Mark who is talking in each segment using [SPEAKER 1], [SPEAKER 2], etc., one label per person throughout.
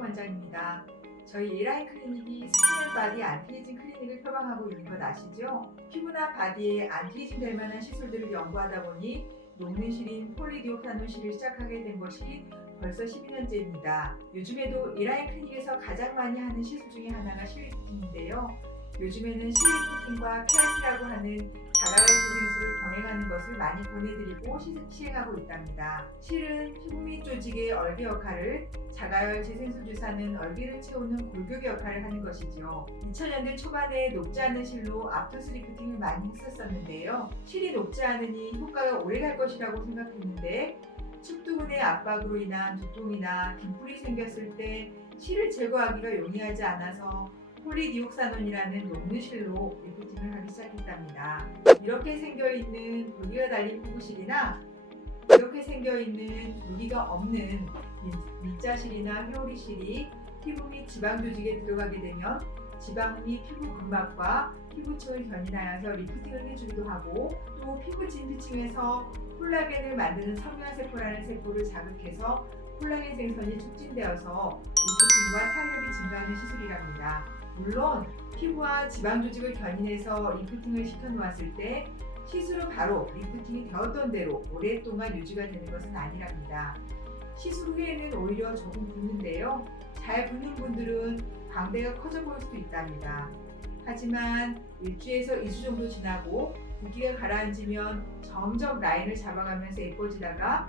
[SPEAKER 1] 원장입니다. 저희 이라인 클리닉이 스킨 앤 바디 안티에이징 클리닉을 표방하고 있는 것 아시죠? 피부나 바디에 안티에이징 될 만한 시술들을 연구하다 보니 녹는실인 폴리디오파노실을 시작하게 된 것이 벌써 12년째입니다. 요즘에도 이라인 클리닉에서 가장 많이 하는 시술 중에 하나가 실리프팅인데요. 요즘에는 실리프팅과 케라티라고 하는 자가열 재생술을 병행하는 것을 많이 권해드리고 시, 시행하고 있답니다. 실은 피부 및 조직의 얼개 역할을 자가열 재생술 주사는 얼개를 채우는 골격의 역할을 하는 것이죠. 2000년대 초반에 녹지 않는 실로 앞토스 리프팅을 많이 했었었는데요. 실이 녹지 않으니 효과가 오래 갈 것이라고 생각했는데 척두근의 압박으로 인한 두통이나 빈풀이 생겼을 때 실을 제거하기가 용이하지 않아서 폴리디옥사논이라는 녹는실로 리프팅을 하기 시작했답니다. 이렇게 생겨있는 물기가 달린 피부실이나 이렇게 생겨있는 물기가 없는 밑자실이나 회오리실이 피부 및 지방 조직에 들어가게 되면 지방 및 피부 근막과 피부층을 견인하여서 리프팅을 해주기도 하고 또 피부 진피층에서 콜라겐을 만드는 섬유화세포라는 세포를 자극해서 콜라겐 생성이 촉진되어서 리프팅과 탄력이 증가하는 시술이랍니다. 물론 피부와 지방 조직을 견인해서 리프팅을 시켜 놓았을 때 시술은 바로 리프팅이 되었던 대로 오랫동안 유지가 되는 것은 아니랍니다. 시술 후에는 오히려 조금 붓는데요. 잘 붓는 분들은 광대가 커져 보일 수도 있답니다. 하지만 일주에서 2주 정도 지나고 붓기가 가라앉으면 점점 라인을 잡아가면서 예뻐지다가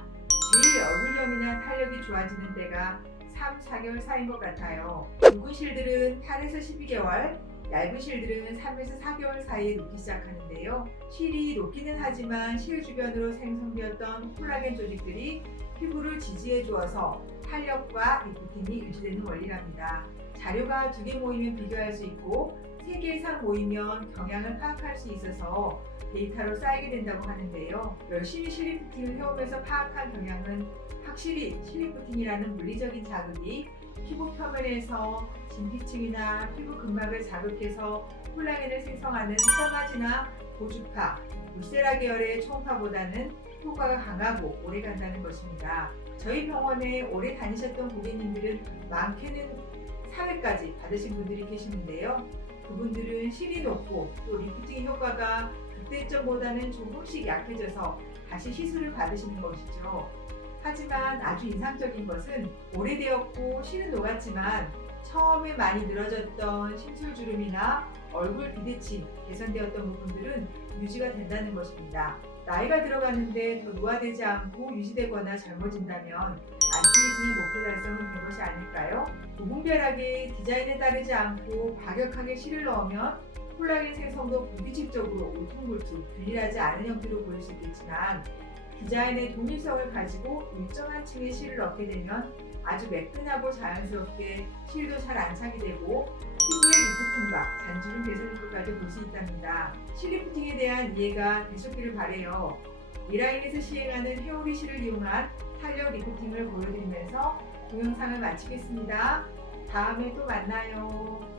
[SPEAKER 1] 제일 얼굴형이나 탄력이 좋아지는 때가 3, 4개월 사이인 것 같아요. 굵은 실들은 8에서 12개월, 얇은 실들은 3에서 4개월 사이에 녹기 시작하는데요. 실이 녹기는 하지만 실 주변으로 생성되었던 콜라겐 조직들이 피부를 지지해 주어서 탄력과 리프팅이 유지되는 원리랍니다. 자료가 두 개 모이면 비교할 수 있고 세개 이상 모이면 경향을 파악할 수 있어서 데이터로 쌓이게 된다고 하는데요. 열심히 실리프팅을 해오면서 파악한 경향은 확실히 실리프팅이라는 물리적인 자극이 피부 표면에서 진피층이나 피부 근막을 자극해서 콜라겐을 생성하는 써마지나 고주파, 울세라 계열의 초음파보다는 효과가 강하고 오래 간다는 것입니다. 저희 병원에 오래 다니셨던 고객님들은 많게는 4회까지 받으신 분들이 계시는데요. 그분들은 실이 높고 또 리프팅 효과가 그때점보다는 조금씩 약해져서 다시 시술을 받으시는 것이죠. 하지만 아주 인상적인 것은 오래되었고 실은 녹았지만 처음에 많이 늘어졌던 심술주름이나 얼굴 비대칭 개선되었던 부분들은 유지가 된다는 것입니다. 나이가 들어가는데 더 노화되지 않고 유지되거나 젊어진다면 안티에이징의 목표 달성은 된 것이 아닐까요? 무분별하게 디자인에 따르지 않고 과격하게 실을 넣으면 콜라겐 생성도 부규칙적으로 울퉁불퉁 균일하지 않은 형태로 보일 수 있겠지만 디자인의 독립성을 가지고 일정한 층의 실을 넣게 되면 아주 매끈하고 자연스럽게 실도 잘 안착이 되고 피부의 리프팅과 잔주름 개선 효과까지 볼 수 있답니다. 실 리프팅에 대한 이해가 되셨기를 바래요. 이라인에서 시행하는 헤어리 실을 이용한 탄력 리프팅을 보여드리면서 동영상을 마치겠습니다. 다음에 또 만나요.